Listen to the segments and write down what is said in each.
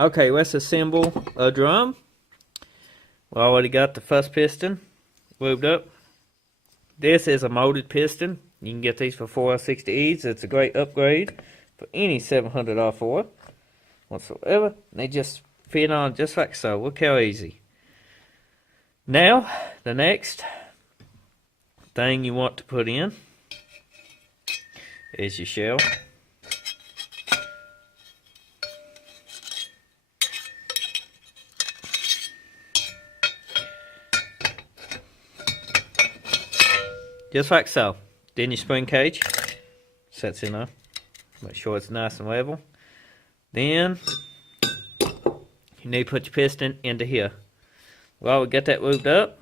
Okay, let's assemble a drum. We already got the first piston lubed up. This is a molded piston. You can get these for 460Es. It's a great upgrade for any 700 R4 whatsoever. They just fit on just like so. Look how easy. Now, the next thing you want to put in is your shell. Just like so. Then your spring cage sets in there. Make sure it's nice and level. Then you need to put your piston into here. Well, we got that lubed up.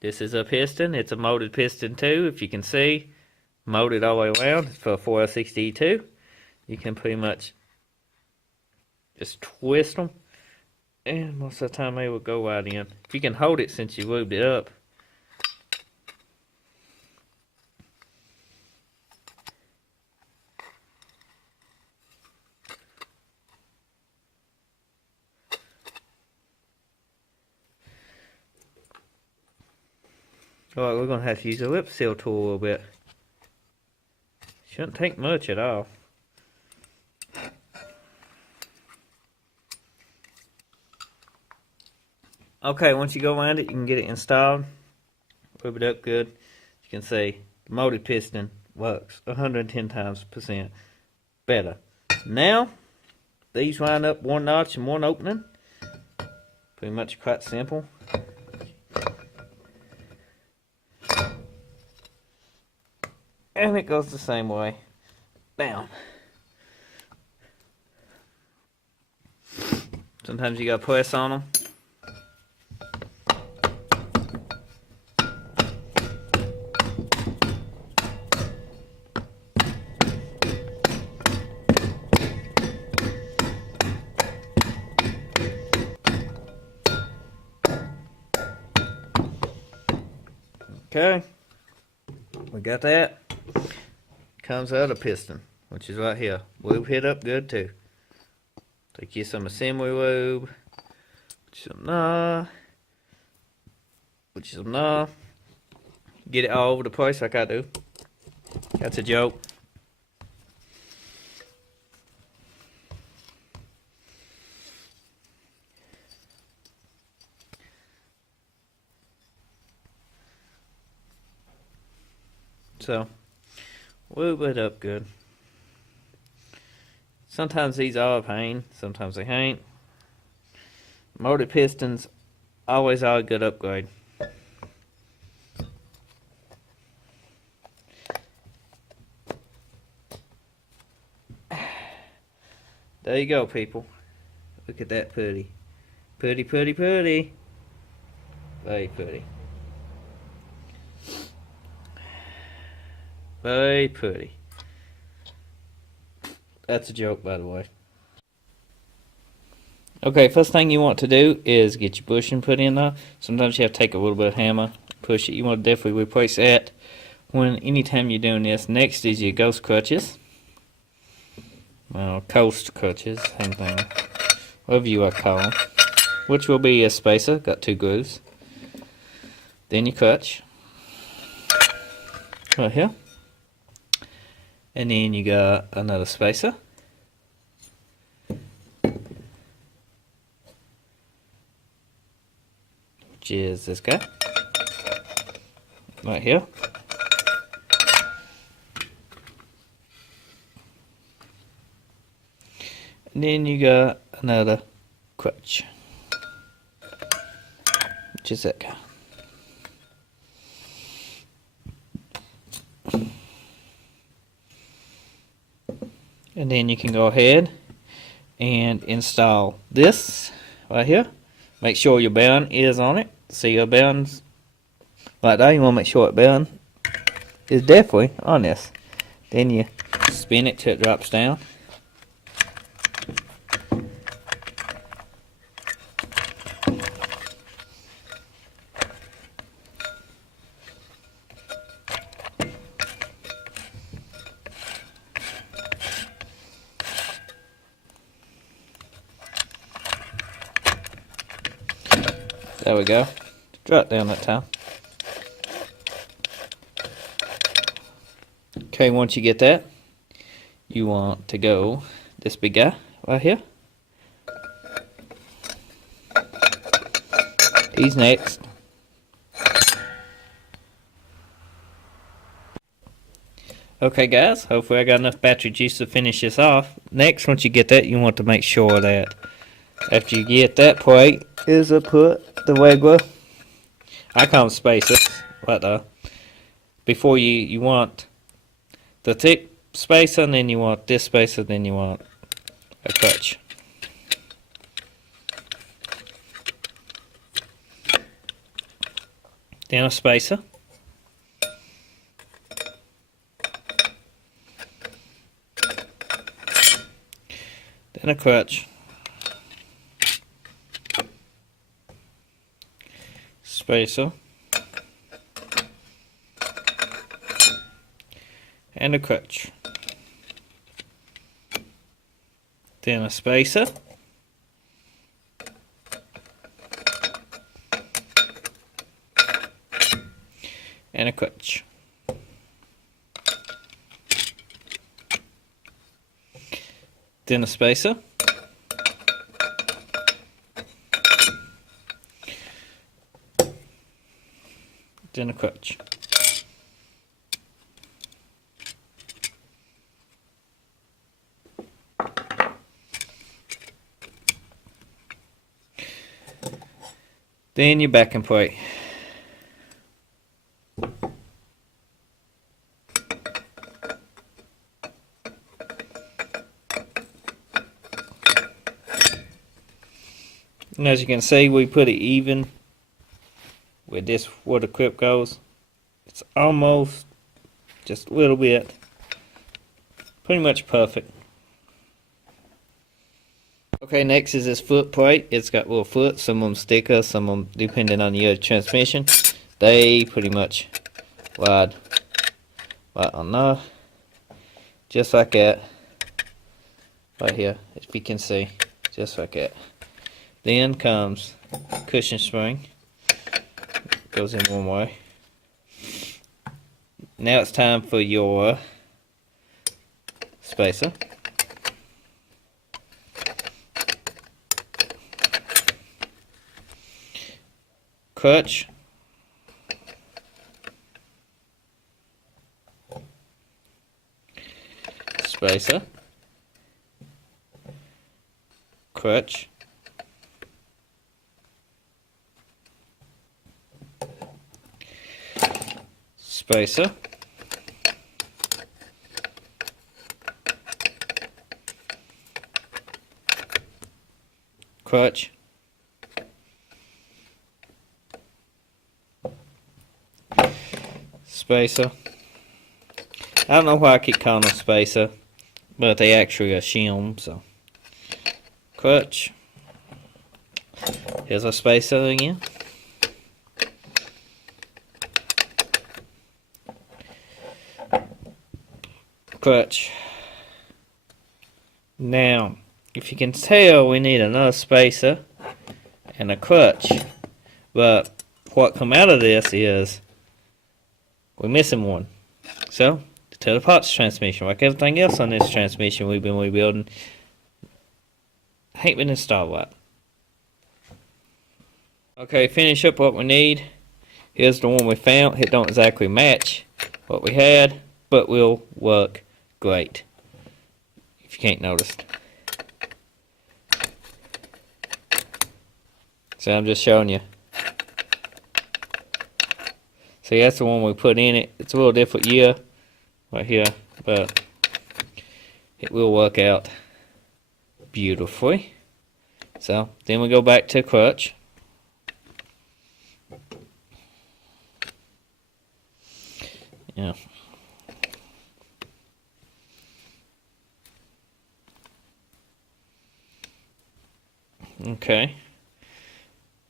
This is a piston. It's a molded piston too. If you can see, molded all the way around. It's for a 460E2. You can pretty much just twist them, and most of the time they will go right in. If you can hold it since you lubed it up. Alright, we're going to have to use a lip seal tool a little bit. Shouldn't take much at all. Okay, once you go around it, you can get it installed. Rub it up good. You can see the molded piston works 110 times percent better. Now, these line up one notch and one opening. Pretty much quite simple. And it goes the same way down. Sometimes you gotta press on them. Okay, we got that. Comes out a piston, which is right here. Lube it up good too. Take you some assembly lube, put some gnaw, get it all over the place like I do. That's a joke. So, lube it up good. Sometimes these are a pain, sometimes they ain't. Molded pistons always are a good upgrade. There you go, people. Look at that pretty. Pretty, pretty, pretty. Very pretty. Very pretty. That's a joke, by the way. Okay, first thing you want to do is get your bushing put in there. Sometimes you have to take a little bit of hammer, push it. You want to definitely replace that anytime you're doing this. Next is your ghost crutches. Well, coast crutches, same thing. Whatever you want to call them. Which will be a spacer, got 2 grooves. Then your crutch. Right here. And then you got another spacer. Which is this guy. Right here. And then you got another crutch. Which is that guy. And then you can go ahead and install this right here. Make sure your bound is on it. See your bounds like that. You want to make sure that bound is definitely on this. Then you spin it till it drops down. There we go. Drop down that time. Okay, once you get that, you want to go this big guy right here. He's next. Okay guys, hopefully I got enough battery juice to finish this off. Next, once you get that, you want to make sure that after you get that plate is put the regular, I call them spacers, but before you want the thick spacer, and then you want this spacer, then you want a clutch. Then a spacer. Then a clutch. Spacer. And a clutch. Then a spacer. And a clutch. Then a spacer. Then a clutch. Then your backing plate. And as you can see, we put it even with this where the clip goes. It's almost just a little bit, pretty much perfect. Okay, next is this foot plate. It's got little foot, some of them sticker, some of them depending on the other transmission. They pretty much ride right on there, just like that, right here, if you can see, just like that. Then comes cushion spring, goes in one way. Now it's time for your spacer. Clutch. Spacer. Clutch. Spacer. Clutch. Spacer. I don't know why I keep calling them spacer, but they actually are shim, so. Clutch. Here's a spacer again. Clutch. Now, if you can tell, we need another spacer and a clutch, but what come out of this is we're missing one. So, to the parts transmission, like everything else on this transmission we've been rebuilding, ain't been installed right. Okay, finish up what we need. Here's the one we found. It don't exactly match what we had, but will work great, if you can't notice. So I'm just showing you. See, that's the one we put in it. It's a little different year right here, but it will work out beautifully. So then we go back to clutch. Yeah. Okay.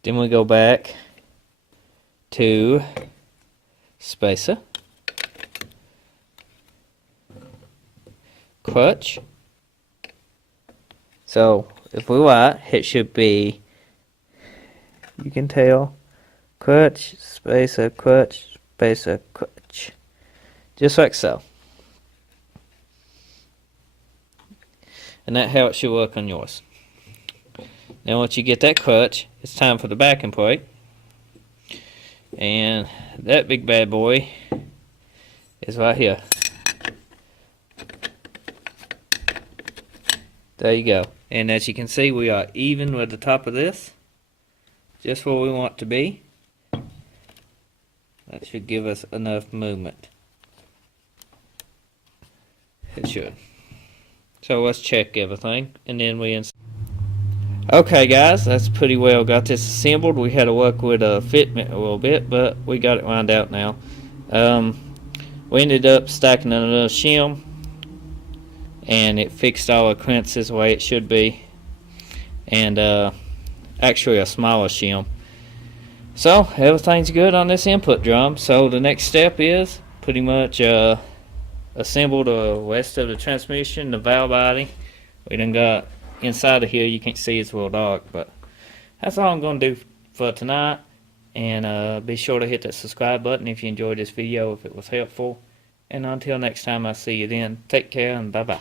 Then we go back to spacer, clutch. So if we want, it should be you can tell. Clutch, spacer, clutch, spacer, clutch. Just like so. And that's how it should work on yours. Now once you get that clutch, it's time for the backing plate. And that big bad boy is right here. There you go. And as you can see, we are even with the top of this. Just where we want to be. That should give us enough movement. It should. So let's check everything, and then we install. Okay guys, that's pretty well got this assembled. We had to work with a fitment a little bit, but we got it lined out now. We ended up stacking another shim, and it fixed all the clearances the way it should be, and actually a smaller shim. So everything's good on this input drum. So the next step is pretty much assemble the rest of the transmission, the valve body. We done got inside of here, you can't see, it's a little dark, but that's all I'm going to do for tonight. And be sure to hit that subscribe button if you enjoyed this video, if it was helpful. And until next time, I'll see you then. Take care and bye bye.